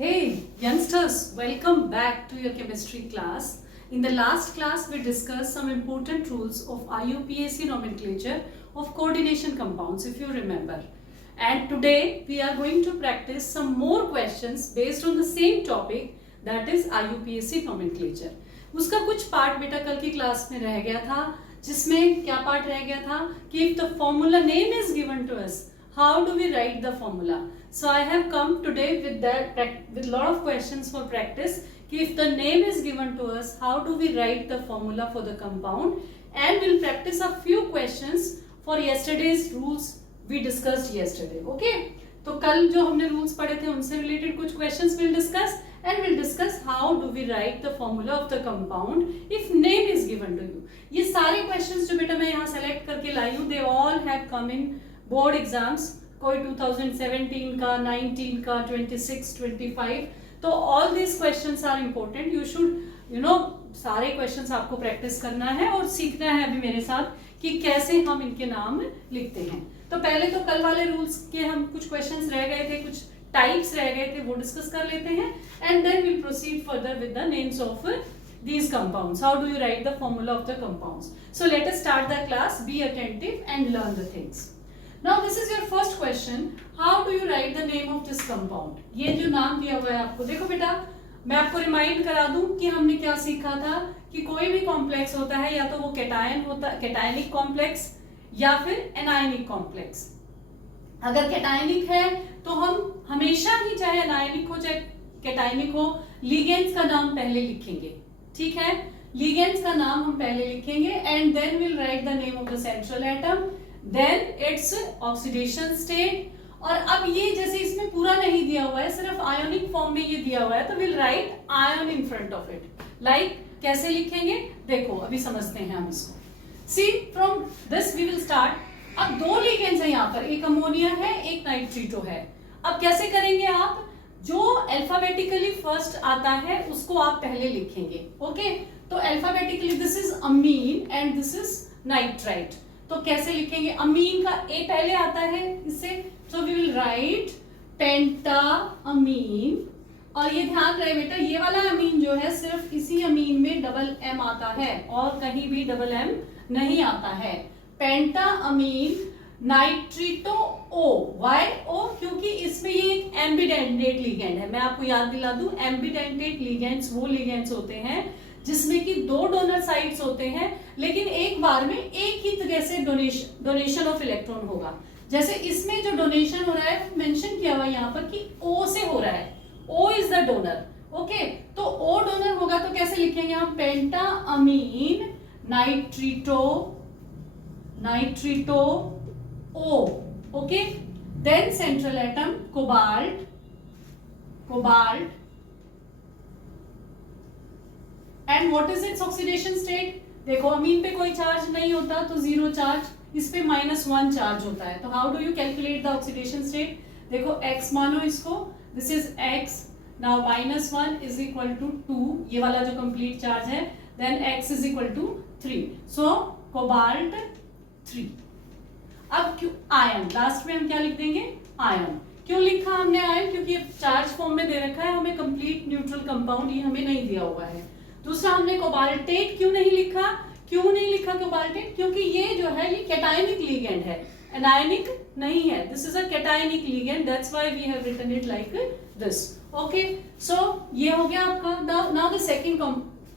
Hey youngsters, welcome back to your chemistry class. In the last class we discussed some important rules of IUPAC nomenclature of coordination compounds if you remember. And today we are going to practice some more questions based on the same topic, that is IUPAC nomenclature. उसका कुछ part बेटा कल की class में रह गया था, जिसमें क्या पार्ट रह गया था कि if the formula name is given to us, how do we write the formula? So I have come today with lot of questions for practice. If the name is given to us, how do we write the formula for the compound? And we'll practice a few questions for yesterday's rules we discussed yesterday. Okay? तो कल जो हमने rules पढ़े थे उनसे related कुछ questions we'll discuss, and we'll discuss how do we write the formula of the compound if name is given to you. ये सारे questions जो बेटा मैं यहाँ select करके लाई हूँ, they all have come in board exams. कोई 2017 का, 19 का, 26, 25, तो all these questions are important. You should सारे questions आपको practice करना है और सीखना है अभी मेरे साथ कि कैसे हम इनके नाम लिखते हैं. तो पहले तो कल वाले rules के हम कुछ questions रह गए थे, कुछ types रह गए थे, वो discuss कर लेते हैं, and then we'll proceed further with the names of these compounds. How do you write the formula of the compounds? So let us start the class. Be attentive and learn the things. Now this is your first question. How do you write the name of this compound? ये जो नाम दिया हुआ है आपको, देखो बेटा मैं आपको रिमाइंड करा दूं कि हमने क्या सीखा था कि कोई भी कॉम्प्लेक्स होता है या तो वो कैटायन होता, कैटायनिक कॉम्प्लेक्स या फिर एनायनिक कॉम्प्लेक्स. अगर कैटायनिक है तो हम हमेशा ही चाहे एनायनिक हो चाहे कैटायनिक हो, लिगेंड्स का नाम पहले लिखेंगे. ठीक है, लिगेंड्स का नाम हम पहले लिखेंगे and then will write the name of the central atom, then its oxidation state. और अब ये जैसे इसमें पूरा नहीं दिया हुआ है, सिर्फ आयोनिक फॉर्म में ये दिया हुआ है, तो will write ion in front of it. Like कैसे लिखेंगे देखो, अभी समझते हैं हम इसको. See from this we will start. अब दो लिगेंड्स है यहाँ पर, एक अमोनिया है एक नाइट्रिटो है. अब कैसे करेंगे आप, जो अल्फाबेटिकली फर्स्ट आता है उसको आप पहले लिखेंगे. ओके, तो alphabetically this is amine and this is nitrite. तो कैसे लिखेंगे, अमीन का ए पहले आता है इससे, सो वी विल राइट पेंटा अमीन. और ये ध्यान रहे बेटा, ये वाला अमीन जो है सिर्फ इसी अमीन में डबल एम आता है और कहीं भी डबल एम नहीं आता है. पेंटा अमीन नाइट्रिटो ओ. वाई ओ, क्योंकि इसमें ये एक एम्बिडेंटेट लिगेंड है. मैं आपको याद दिला दूं, एम्बिडेंटेट लिगेंड्स वो लिगेंड्स होते हैं जिसमें कि दो डोनर साइड्स होते हैं, लेकिन एक बार में एक ही तरह से डोनेशन ऑफ इलेक्ट्रॉन होगा. जैसे इसमें जो डोनेशन हो रहा है मेंशन किया हुआ है यहाँ पर कि O से हो रहा है, O is the donor. Okay, तो O डोनर होगा तो कैसे लिखेंगे हम, penta amine nitrito O. Okay, then central atom cobalt and what is its oxidation state. देखो अमीन पे कोई चार्ज नहीं होता तो जीरो चार्ज, इस पे -1 चार्ज होता है. तो how do you calculate the oxidation state. देखो x मानो इसको, this is x. Now -1 is equal to 2, ये वाला जो कंप्लीट चार्ज है, then x is equal to 3. So cobalt 3. अब क्यों आयन, लास्ट में हम क्या लिख देंगे, आयन. क्यों लिखा हमने आयन, क्योंकि चार्ज फॉर्म में दे रखा है, हमें कंप्लीट न्यूट्रल कंपाउंड ये हमें नहीं दिया हुआ है. दूसरा हमने कोबाल्टेट क्यों नहीं लिखा कोबाल्टेट, क्योंकि ये जो है ये कैटायनिक लिगेंड है, एनायनिक नहीं है. This is a cationic ligand, that's why we have written it like this. Okay, so ये हो गया आपका. नाउ द सेकंड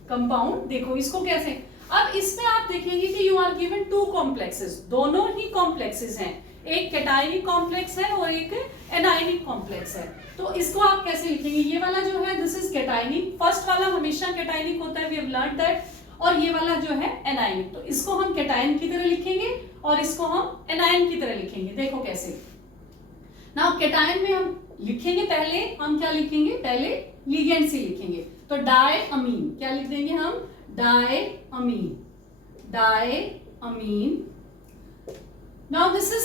कंपाउंड, देखो इसको कैसे. अब इसमें आप देखेंगे कि you are given two complexes, दोनों ही कॉम्प्लेक्सेस हैं, एक कैटायनिक कॉम्प्लेक्स है और एक एनायनिक कॉम्प्लेक्स है. तो इसको आप कैसे लिखेंगे, ये वाला जो है दिस इज कैटायनिक, फर्स्ट वाला हमेशा कैटायनिक होता है, वी हैव लर्न्ड दैट. और ये वाला जो है एनायनिक, तो इसको हम कैटायन की तरह लिखेंगे और इसको हम एनायन की तरह लिखेंगे. देखो कैसे. नाउ कैटायन में हम लिखेंगे, पहले हम क्या लिखेंगे, पहले लिगेंड से लिखेंगे. तो डाई अमीन क्या लिख देंगे हम, di amine. Now this is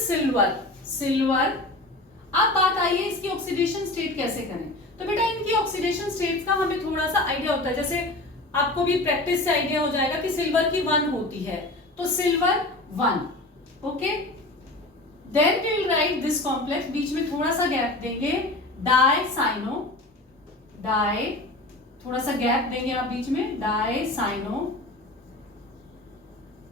silver. अब बात आई है इसकी ऑक्सीडेशन स्टेट कैसे करें. तो बेटा इनकी ऑक्सीडेशन स्टेट का हमें थोड़ा सा आइडिया होता है, जैसे आपको भी प्रैक्टिस से आइडिया हो जाएगा कि सिल्वर की 1 होती है, तो silver 1. Okay, then we will write this complex, बीच में थोड़ा सा गैप देंगे, डाई साइनो डाई, थोड़ा सा गैप देंगे आप बीच में, डाईसाइनो,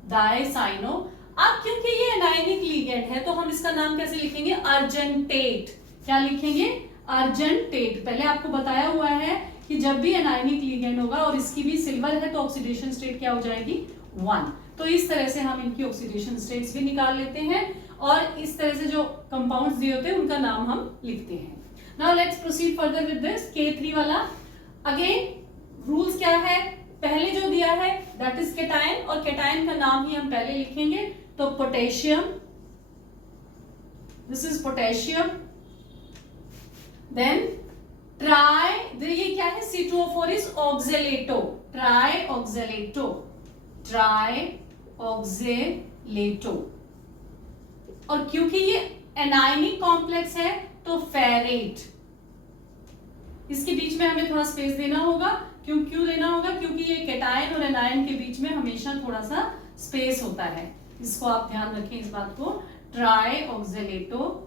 डाईसाइनो। अब क्योंकि ये एनायनिक लिगेंड है तो हम इसका नाम कैसे लिखेंगे, अर्जेंटेट। क्या लिखेंगे, अर्जेंटेट। पहले आपको बताया हुआ है कि जब भी एनायनिक लिगेंड होगा और इसकी भी सिल्वर है तो ऑक्सीडेशन स्टेट क्या हो जाएगी, 1। तो इस तरह से हम इनकी ऑक्सीडेशन स्टेट्स भी निकाल लेते हैं और इस तरह से जो कंपाउंड्स दिए होते हैं उनका नाम हम लिखते हैं। Now let's proceed further with this K3 वाला। अगेन रूल्स क्या है, पहले जो दिया है दैट इज केटायन, और केटायन का नाम ही हम पहले लिखेंगे। तो potassium, this is potassium. Then ये क्या है, C2O4 is oxalato, tri oxalato, tri oxalato. और क्योंकि ये एनायनिक कॉम्प्लेक्स है तो फेरेट। इसके बीच में हमें थोड़ा स्पेस देना होगा। क्यों देना होगा, क्योंकि ये केटायन और एनायन के बीच में हमेशा थोड़ा सा स्पेस होता है। इसको आप ध्यान रखें इस बात को, tri oxalato,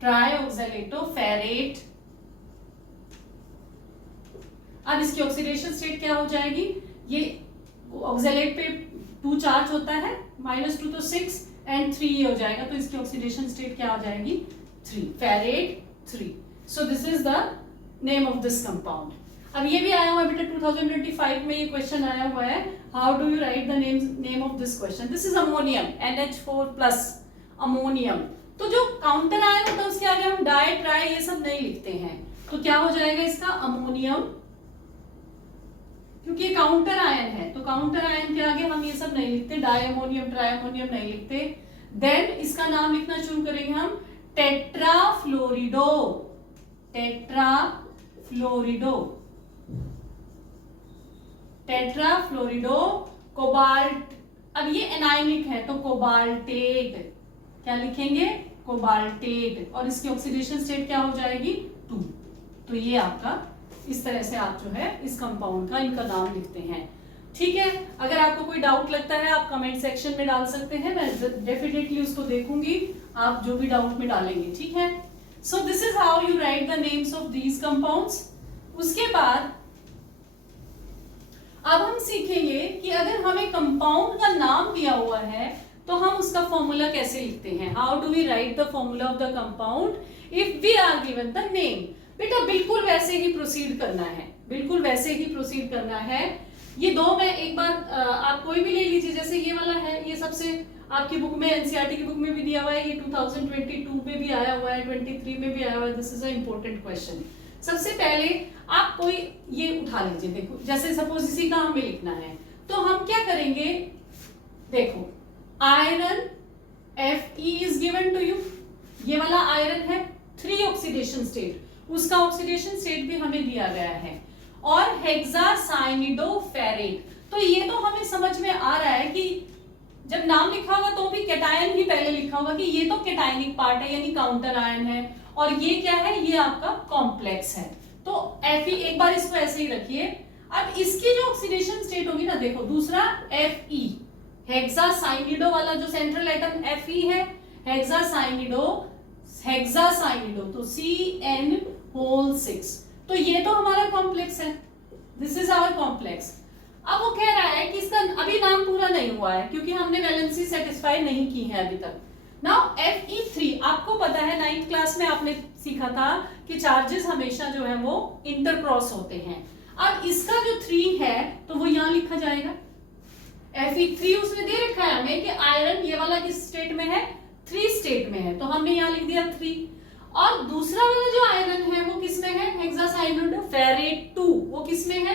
tri oxalato ferrate. अब इसकी ऑक्सीडेशन स्टेट क्या हो जाएगी, ये ऑक्जेलेट पे 2 चार्ज होता है, -2 तो 6 एंड 3 हो जाएगा, तो इसकी ऑक्सीडेशन स्टेट क्या हो जाएगी, 3, ferrate 3। So this is the name of this compound. अब ये भी आया हुआ है बेटा 2025 में ये क्वेश्चन आया हुआ है, how do you write the name of this question. This is ammonium, NH4+, ammonium. तो जो काउंटर आयन होता है उसके आगे हम डाई, ट्राई ये सब नहीं लिखते हैं, तो क्या हो जाएगा इसका, अमोनियम। क्योंकि ये काउंटर आयन है तो काउंटर आयन के आगे हम ये सब नहीं लिखते, डाई अमोनियम, ट्राई अमोनियम नहीं लिखते। देन इसका नाम लिखना शुरू करेंगे हम, टेट्राफ्लोरिडो, टेट्राफ्लोरिडो, टेट्राफ्लोरिडो। कोबाल्ट, अब ये एनायनिक है तो कोबाल्टेट, क्या लिखेंगे, कोबाल्टेट। और इसकी ऑक्सीडेशन स्टेट क्या हो जाएगी, 2। तो ये आपका इस तरह से आप जो है इस कंपाउंड का इनका नाम लिखते हैं। ठीक है, अगर आपको कोई डाउट लगता है आप कमेंट सेक्शन में डाल सकते हैं, मैं डेफिनेटली उसको देखूंगी, आप जो भी डाउट में डालेंगे। ठीक है, सो this is how you write the names of these compounds. उसके बाद अब हम सीखेंगे कि अगर हमें कंपाउंड का नाम दिया हुआ है तो हम उसका फॉर्मूला कैसे लिखते हैं, how do we write the formula of the compound if we are given the name. बेटा बिल्कुल वैसे ही प्रोसीड करना है, बिल्कुल वैसे ही प्रोसीड करना है। ये दो मैं एक बार आप कोई भी ले लीजिए, जैसे ये वाला है, ये सबसे आपकी बुक में, एनसीईआरटी की बुक में भी दिया हुआ है, ये 2022 में भी आया हुआ है, 23 में भी आया हुआ है। This is a important question. सबसे पहले आप कोई ये उठा लीजिए, देखो जैसे सपोज इसी का हमें लिखना है तो हम क्या करेंगे, देखो iron Fe is given to you, ये वाला आयरन है 3 ऑक्सीडेशन स्टेट, उसका ऑक्सीडेशन स्टेट भी हमें दिया गया है। और हेक्सासाइनिडोफेरेट, तो ये तो हमें समझ में आ रहा है कि जब नाम लिखा होगा तो भी केटायन ही पहले लिखा होगा कि ये तो केटायनिक पार्ट है यानी काउंटर आयन है, और ये क्या है, ये आपका कॉम्प्लेक्स है। तो Fe, एक बार इसको ऐसे ही रखिए। अब इसकी जो ऑक्सीडेशन स्टेट होगी ना, देखो दूसरा Fe, हेक्सासाइनिडो वाला जो सेंट्रल एटम Fe है, हेक्सासाइनिडो, हेक्सासाइनिडो तो CN6, तो ये तो हमारा कॉम्प्लेक्स है, दिस इज आवर कॉम्प्लेक्स। अब वो कह रहा है कि इसका अभी नाम पूरा नहीं हुआ है क्योंकि हमने वैलेंसी सेटिस्फाई नहीं की है अभी तक। नाउ Fe3, आपको पता है 9th क्लास में आपने सीखा था कि चार्जेस हमेशा जो है वो इंटरक्रॉस होते हैं। अब इसका जो 3 है तो वो यहां लिखा जाएगा, Fe3 उसमें दे रखा है हमें कि आयरन ये वाला किस स्टेट में है, 3 स्टेट में है, तो हमने यहाँ लिख दिया 3। और दूसरा वाला जो आयरन है वो किस में है, हेक्सासाइनिडोफेरेट 2, वो किस में है,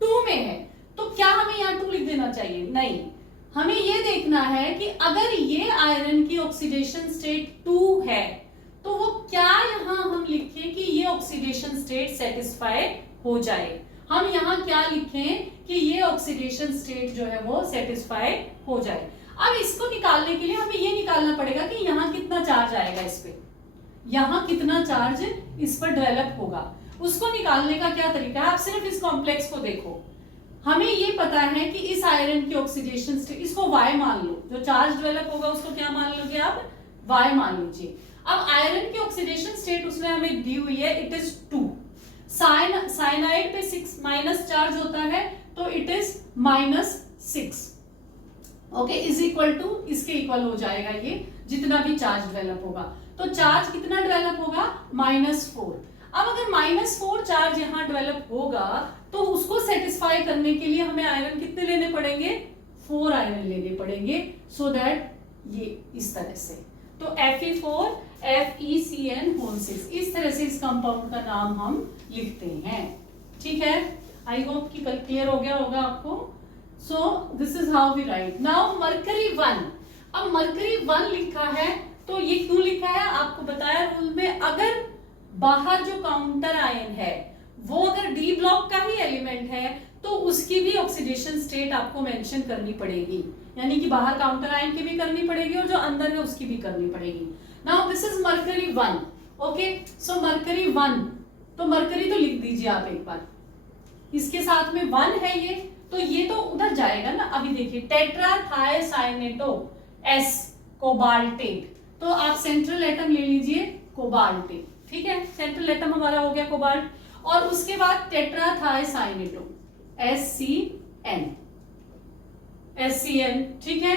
2 में है। तो क्या हमें यहाँ 2 लिख देना चाहिए, नहीं, हमें ये देखना है कि अगर ये आयरन की ऑक्सीडेशन स्टेट 2 है तो वो क्या यहाँ हम लिखें कि ये ऑक्सीडेशन स्टेट सेटिस्फाई हो जाए। हम यहाँ क्या लिखें कि ये ऑक्सीडेशन स्टेट जो है वो सेटिस्फाई हो जाए। अब इसको निकालने के लिए हमें ये निकालना पड़ेगा कि यहाँ कितना चार्ज आएगा, इस पे यहाँ कितना चार्ज इस पर डेवलप होगा। उसको निकालने का क्या तरीका है, आप सिर्फ इस कॉम्प्लेक्स को देखो। हमें ये पता है कि इस आयरन की ऑक्सीडेशन स्टेट, इसको Y मान लो, जो चार्ज डेवलप होगा उसको क्या मान लोगे आप, Y मान लीजिए। अब आयरन की ऑक्सीडेशन स्टेट उसने हमें दी हुई है, इट इज 2। साइनाइड पे 6 माइनस चार्ज होता है, तो it is -6। Okay, is equal to, इसके इक्वल हो जाएगा ये जितना भी चार्ज डेवलप होगा। तो चार्ज कितना डेवलप होगा, -4। अब अगर -4 चार्ज यहाँ डेवलप होगा तो उसको सेटिस्फाई करने के लिए हमें आयरन कितने लेने पड़ेंगे, 4 आयरन लेने पड़ेंगे, सो दैट ये इस तरह से। तो Fe4 FeCN6, इस तरह से इस कंपाउंड का नाम हम लिखते हैं। ठीक है, आई होप कि क्लियर हो गया होगा आपको। So this is how we write. Now mercury 1, अब मरकरी 1 लिखा है, तो ये क्यों लिखा है आपको बताया रूल में, अगर बाहर जो काउंटर आयन है वो अगर डी ब्लॉक का ही एलिमेंट है तो उसकी भी ऑक्सीडेशन स्टेट आपको मेंशन करनी पड़ेगी, यानी कि बाहर काउंटर आयन की भी करनी पड़ेगी और जो अंदर है उसकी भी करनी पड़ेगी। Now this is mercury 1। Okay, so mercury 1, तो मरकरी तो लिख दीजिए आप एक बार, इसके साथ में 1 है ये, तो ये तो उधर जाएगा ना। अभी देखिए टेट्राथायोसाइनेटो S कोबाल्टेट, तो आप सेंट्रल एटम ले लीजिए कोबाल्टेट। ठीक है, सेंट्रल एटम हमारा हो गया कोबाल्ट, और उसके बाद टेट्राथायोसाइनेटो SCN। ठीक है,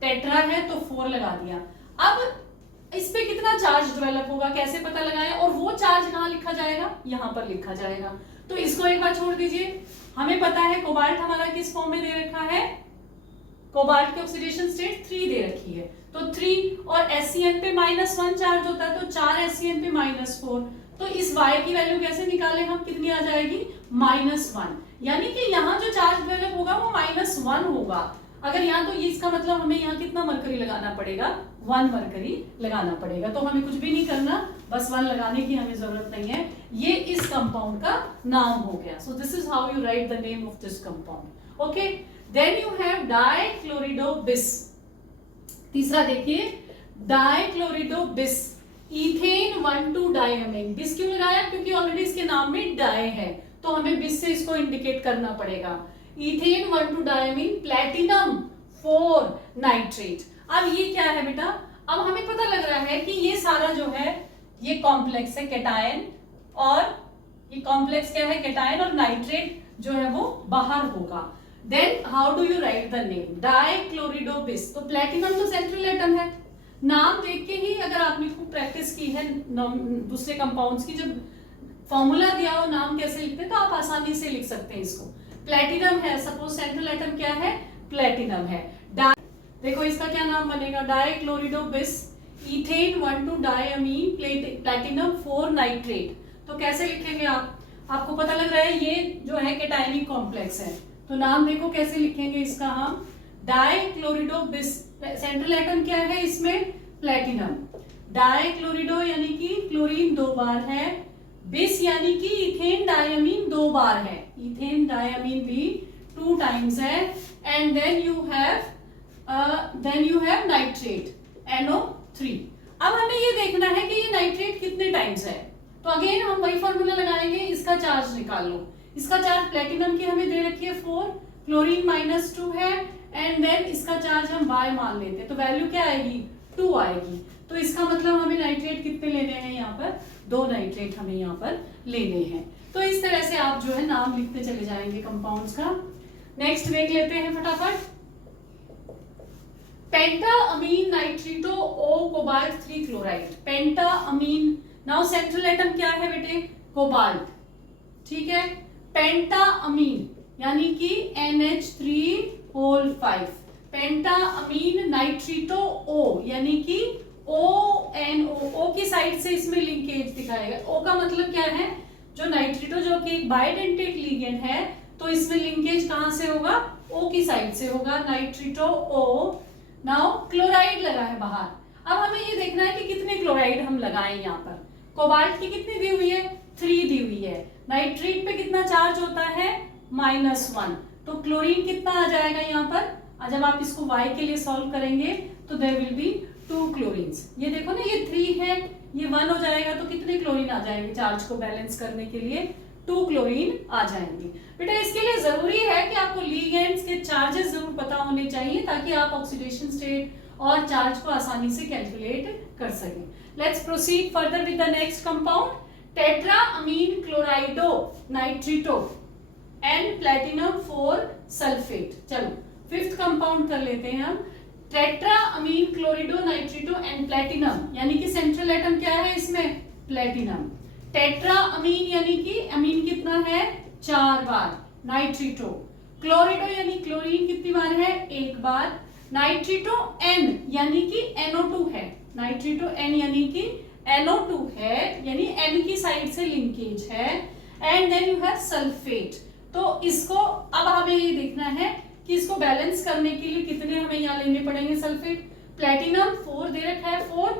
टेट्रा है तो 4 लगा दिया। अब इस पे कितना चार्ज डेवलप होगा कैसे पता लगाएं, और वो चार्ज कहाँ लिखा जाएगा, यहां पर लिखा जाएगा। तो इसको एक बार छोड़ दीजिए, हमें पता है कोबाल्ट हमारा किस फॉर्म में दे रखा है, कोबाल्ट की ऑक्सीडेशन स्टेट 3 दे रखी है, तो 3 और SCN पे -1 चार्ज होता है, तो 4 SCN पे -4। तो इस Y की वैल्यू कैसे निकालें हम, कितनी आ जाएगी, -1, यानी कि यहाँ जो चार्ज डेवलप होगा वो -1 होगा। अगर यहाँ, तो ये इसका मतलब हमें यहाँ कितना मरकरी लगाना पड़ेगा, 1 मरकरी लगाना पड़ेगा। तो हमें कुछ भी नहीं करना, बस 1 लगाने की हमें जरूरत नहीं है। ये इस कंपाउंड का नाम हो गया। So this is how you write the name of this compound. Okay, then you have dichloridobis. तीसरा देखिए, डाइक्लोरिडोबिस, इथेन 1,2-डायमीन। बिस क्यों लगाया, क्योंकि ऑलरेडी इसके नाम में डाई है, तो हमें बिस से इसको इंडिकेट करना पड़ेगा। Ethane one two diamine platinum 4 nitrate. अब ये क्या है बेटा, अब हमें पता लग रहा है कि ये सारा जो है ये कॉम्प्लेक्स है कैटायन, और ये कॉम्प्लेक्स क्या है, कैटायन, और नाइट्रेट जो है वो बाहर होगा। Then how do you write the name, dichloridobis. तो प्लैटिनम तो सेंट्रल एटम है, नाम देख के ही अगर आपने खूब प्रैक्टिस की है दूसरे कंपाउंड्स की, जब फॉर्मूला दिया हो नाम कैसे लिखते हैं तो आप आसानी से लिख सकते हैं इसको। प्लैटिनम है, सपोज सेंट्रल एटम क्या है, प्लैटिनम है। देखो इसका क्या नाम बनेगा, डाइक्लोरिडोबिस इथेन 1,2-डायमीन प्लैटिनम 4 नाइट्रेट। तो कैसे लिखेंगे आप, आपको पता लग रहा है ये जो है कैटायनिक कॉम्प्लेक्स है, तो नाम देखो कैसे लिखेंगे इसका हम, डाइक्लोरिडोबिस। सेंट्रल एटम क्या है इसमें, प्लैटिनम। डाइक्लोरिडो यानी कि क्लोरीन 2 बार है, बिस यानी कि इथेन डायमीन 2 बार है, इथेन डायमीन भी 2 टाइम्स है, and then you have nitrate NO3। अब हमें ये देखना है कि ये नाइट्रेट कितने टाइम्स है, तो अगेन हम वही फॉर्मूला लगाएंगे, इसका चार्ज निकाल लो। इसका चार्ज प्लैटिनम की हमें दे रखी है 4, क्लोरीन -2 है, एंड देन इसका चार्ज हम Y मान लेते हैं, तो वैल्यू क्या आएगी, 2 आएगी। तो इसका मतलब हमें नाइट्रेट कितने लेने हैं, यहाँ पर 2 नाइट्रेट हमें यहाँ पर लेने हैं। तो इस तरह से आप जो है नाम लिखते चले जाएंगे कंपाउंड्स का। नेक्स्ट देख लेते हैं फटाफट, pentaammine nitrito O cobalt 3 chloride. Pentaammine, now central atom क्या है बेटे, कोबाल्ट। ठीक है, पेंटाअमीन यानी कि NH3 पेंटाअमीन नाइट्रिटो O यानी कि ONO, O की साइड से इसमें लिंकेज दिखाएगा। O का मतलब क्या है, जो नाइट्रिटो जो कि एक बाइडेंटेट लिगेंड है, तो इसमें लिंकेज कहां से होगा, O की साइड से होगा, नाइट्रिटो O। नाउ क्लोराइड लगा है बाहर, अब हमें ये देखना है कि कितने क्लोराइड हम लगाएं। यहाँ पर कोबाल्ट की कितनी दी हुई है, 3 दी हुई है। नाइट्रेट पे कितना चार्ज होता है, -1, तो क्लोरीन कितना आ जाएगा यहाँ पर। जब आप इसको Y के लिए सॉल्व करेंगे तो देयर विल बी 2 क्लोरीन्स। ये देखो ना, ये 3 है, ये 1 हो जाएगा, तो कितने क्लोरीन आ जाएंगे चार्ज को बैलेंस करने के लिए, 2 क्लोरीन आ जाएंगे। बेटा इसके लिए जरूरी है कि आपको लिगेंड्स के चार्जेस जरूर पता होने चाहिए, ताकि आप ऑक्सीडेशन स्टेट और चार्ज को आसानी से कैलकुलेट कर सकें। Let's proceed further with the next compound, tetra ammine chlorido nitrito and platinum 4 sulphate. चलो फिफ्थ कंपाउंड कर लेते हैं हम, tetra ammine chlorido nitrito and platinum, यानी कि सेंट्रल एटम क्या है इसमें, प्लेटिनम। टेट्रा अमीन यानी कि अमीन कितना है, 4 बार, नाइट्रिटो। क्लोरिडो यानी क्लोरीन कितनी बार है, 1 बार। नाइट्रिटो एन यानी कि NO2 है, नाइट्रिटो एन यानी कि NO2 है, यानी N की साइड से लिंकेज है। And then you have sulphate. तो इसको अब हमें ये देखना है कि इसको बैलेंस करने के लिए कितने हमें यहाँ लेने पड़ेंगे सल्फेट। प्लेटिनम 4 दे रखा है, 4,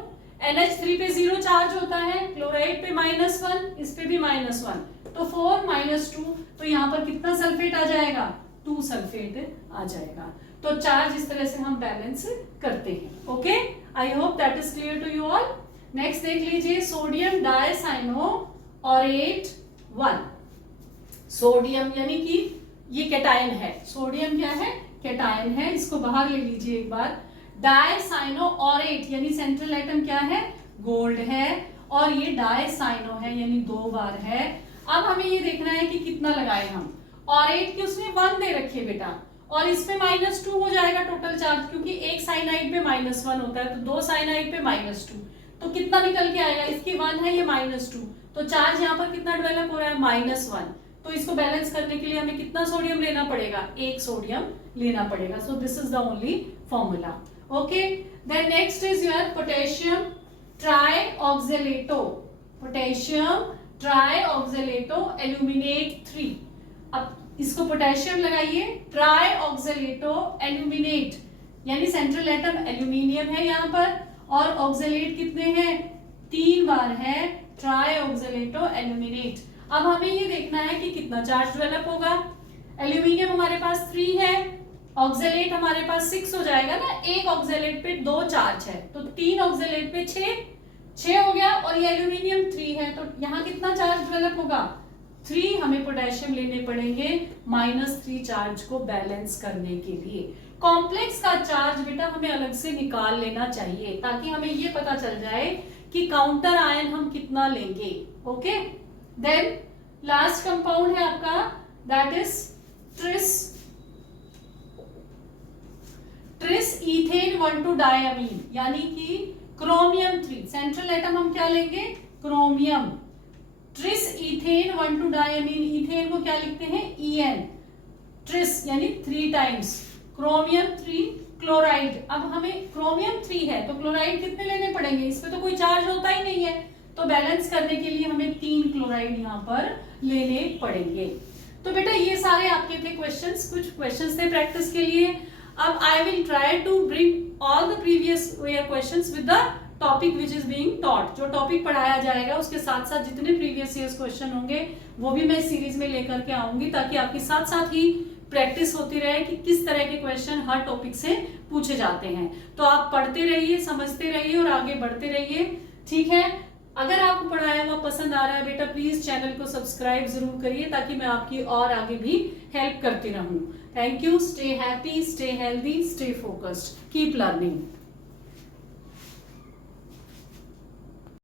NH3 पे 0 चार्ज होता है, क्लोराइड पे -1, इस पे भी -1, तो 4 -2, तो यहाँ पर कितना सल्फेट आ जाएगा, 2 सल्फेट आ जाएगा। तो चार्ज इस तरह से हम बैलेंस करते हैं। Okay, I hope that is clear to you all. Next देख लीजिए, सोडियम डायसाइनो ऑरेट 1। सोडियम यानी कि ये कैटायन है, सोडियम क्या है, कैटायन है, इसको बाहर ले लीजिए एक बार। डायसाइनो ऑरेट यानी सेंट्रल एटम क्या है, गोल्ड है, और ये डायसाइनो है यानी 2 बार है। अब हमें ये देखना है कि कितना लगाए हम। ऑरेट की उसने 1 दे रखे बेटा, और इस पे -2 हो जाएगा टोटल चार्ज, क्योंकि एक साइनाइड पे -1 होता है, तो 2 साइनाइड पे -2, तो कितना निकल के आएगा, इसकी 1 है, ये -2, तो चार्ज यहाँ पर कितना डेवलप हो रहा है, -1। तो इसको बैलेंस करने के लिए हमें कितना सोडियम लेना पड़ेगा, 1 सोडियम लेना पड़ेगा। So this is the only formula. Okay, then next is your potassium trioxalato, potassium trioxalato aluminate 3। अब इसको पोटेशियम लगाइए, ट्राइऑक्सलेटो एल्यूमिनेट यानी सेंट्रल एटम एल्यूमिनियम है यहाँ पर, और ऑक्सलेट कितने हैं, 3 बार है, ट्राइऑक्सलेटो एल्यूमिनेट। अब हमें ये देखना है कि कितना चार्ज डेवलप होगा। एल्यूमिनियम हमारे पास 3 है, ऑक्सलेट हमारे पास 6 हो जाएगा ना, एक ऑक्सलेट पे 2 चार्ज है, तो 3 ऑक्सलेट पे 6 हो गया, और ये एल्यूमिनियम 3 है, तो यहाँ कितना चार्ज डेवलप होगा, 3 हमें पोटेशियम लेने पड़ेंगे -3 चार्ज को बैलेंस करने के लिए। कॉम्प्लेक्स का चार्ज बेटा हमें अलग से निकाल लेना चाहिए, ताकि हमें ये पता चल जाए कि काउंटर आयन हम कितना लेंगे। ओके, देन लास्ट कंपाउंड है आपका, that is tris ethane 1,2 diamine यानी कि क्रोमियम 3। सेंट्रल एटम हम क्या लेंगे, chromium. Tris ethane 1,2 diamine, ethane को क्या लिखते हैं, En। ट्रिस यानी 3 टाइम्स क्रोमियम 3 क्लोराइड। अब हमें क्रोमियम 3 है, तो क्लोराइड कितने लेने पड़ेंगे, इस पे तो कोई चार्ज होता ही नहीं है, तो बैलेंस करने के लिए हमें 3 क्लोराइड यहाँ पर लेने पड़ेंगे। तो बेटा ये सारे आपके थे क्वेश्चंस, कुछ क्वेश्चंस थे प्रैक्टिस के लिए। अब I will try to bring all the previous year questions with the topic which is being taught. जो टॉपिक पढ़ाया जाएगा उसके साथ साथ जितने प्रीवियस ईयर्स क्वेश्चन होंगे वो भी मैं सीरीज में लेकर के आऊंगी, ताकि आपके साथ साथ ही प्रैक्टिस होती रहे कि किस तरह के क्वेश्चन हर टॉपिक से पूछे जाते हैं। तो आप पढ़ते रहिए, समझते रहिए और आगे बढ़ते रहिए, ठीक है। अगर आपको पढ़ाया हुआ पसंद आ रहा है बेटा, प्लीज चैनल को सब्सक्राइब जरूर करिए, ताकि मैं आपकी और आगे भी हेल्प करती रहूं। Thank you, stay happy, stay healthy, stay focused, keep learning.